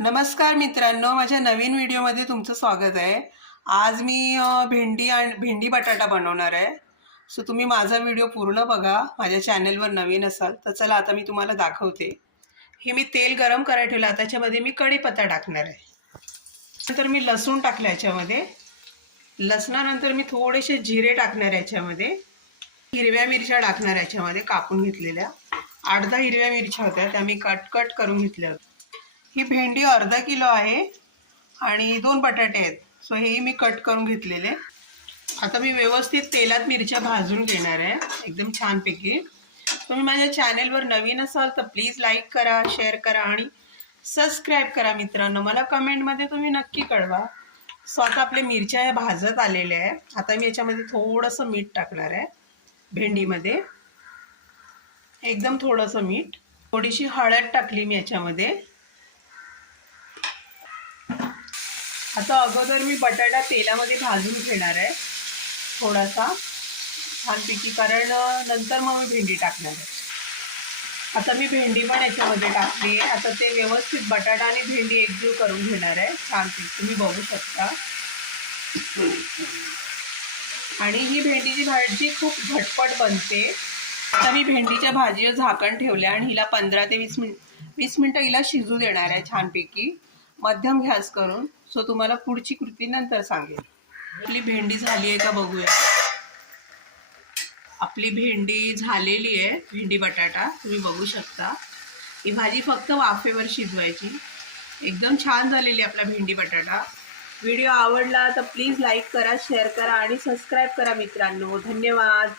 नमस्कार मित्रांनो माझ्या नवीन व्हिडिओमध्ये तुमचं स्वागत आहे. आज मी भेंडी आणि भेंडी बटाटा बनवणार आहे. सो तुम्ही माझा व्हिडिओ पूर्ण बघा. माझ्या चॅनलवर नवीन असाल तर चला आता मी तुम्हाला दाखवते. हे मी तेल गरम करायला ठेवलं. त्याच्यामध्ये मी कढीपत्ता टाकणार आहे. नंतर मी लसूण टाकलं याच्यामध्ये. लसणानंतर मी थोडेसे जिरे टाकणार याच्यामध्ये. हिरव्या मिरच्या टाकणार याच्यामध्ये कापून घेतलेल्या. आठ दहा हिरव्या मिरच्या होत्या त्या मी कट कट करून घेतल्या होत्या. ही भेंडी अर्धा किलो आहे आणि दोन बटाटे आहेत. सो हेही मी कट करून घेतलेले. आता मी व्यवस्थित तेलात मिरच्या भाजून घेणार आहे. एकदम छानपैकी. तुम्ही माझ्या चॅनेलवर नवीन असाल तर प्लीज लाईक करा शेअर करा आणि सबस्क्राईब करा मित्रांनो. मला कमेंटमध्ये तुम्ही नक्की कळवा. सो आता आपल्या मिरच्या ह्या भाजत आलेल्या आहे आता मी याच्यामध्ये थोडंसं मीठ टाकणार आहे भेंडीमध्ये. एकदम थोडंसं मीठ. थोडीशी हळद टाकली मी याच्यामध्ये. आता अगोदर मी बटाटा तेलामध्ये भाजून घेणार आहे. थोडासा छानपैकी कारण नंतर मग मी भेंडी टाकणार आहे. आता मी भेंडी पण याच्यामध्ये टाकली आहे. आता ते व्यवस्थित बटाटा आणि भेंडी एकजीव करून घेणार आहे. छानपैकी तुम्ही बघू शकता. आणि ही भेंडीची भाजी खूप झटपट बनते. आता मी भेंडीच्या भाजीवर झाकण ठेवले आणि हिला पंधरा ते वीस मिनिट वीस मिनटं हिला शिजू देणार आहे छानपैकी मध्यम घ्यास करून सो तुम्हाला पुढची कृती नंतर सांगेल आपली भेंडी झाली आहे का बघूया. आपली भेंडी झालेली आहे भेंडी बटाटा तुम्ही बघू शकता. ही भाजी फक्त वाफेवर शिजवायची. एकदम छान झालेली आपला भेंडी बटाटा. व्हिडिओ आवडला तर प्लीज लाईक करा शेअर करा आणि सबस्क्राईब करा मित्रांनो. धन्यवाद.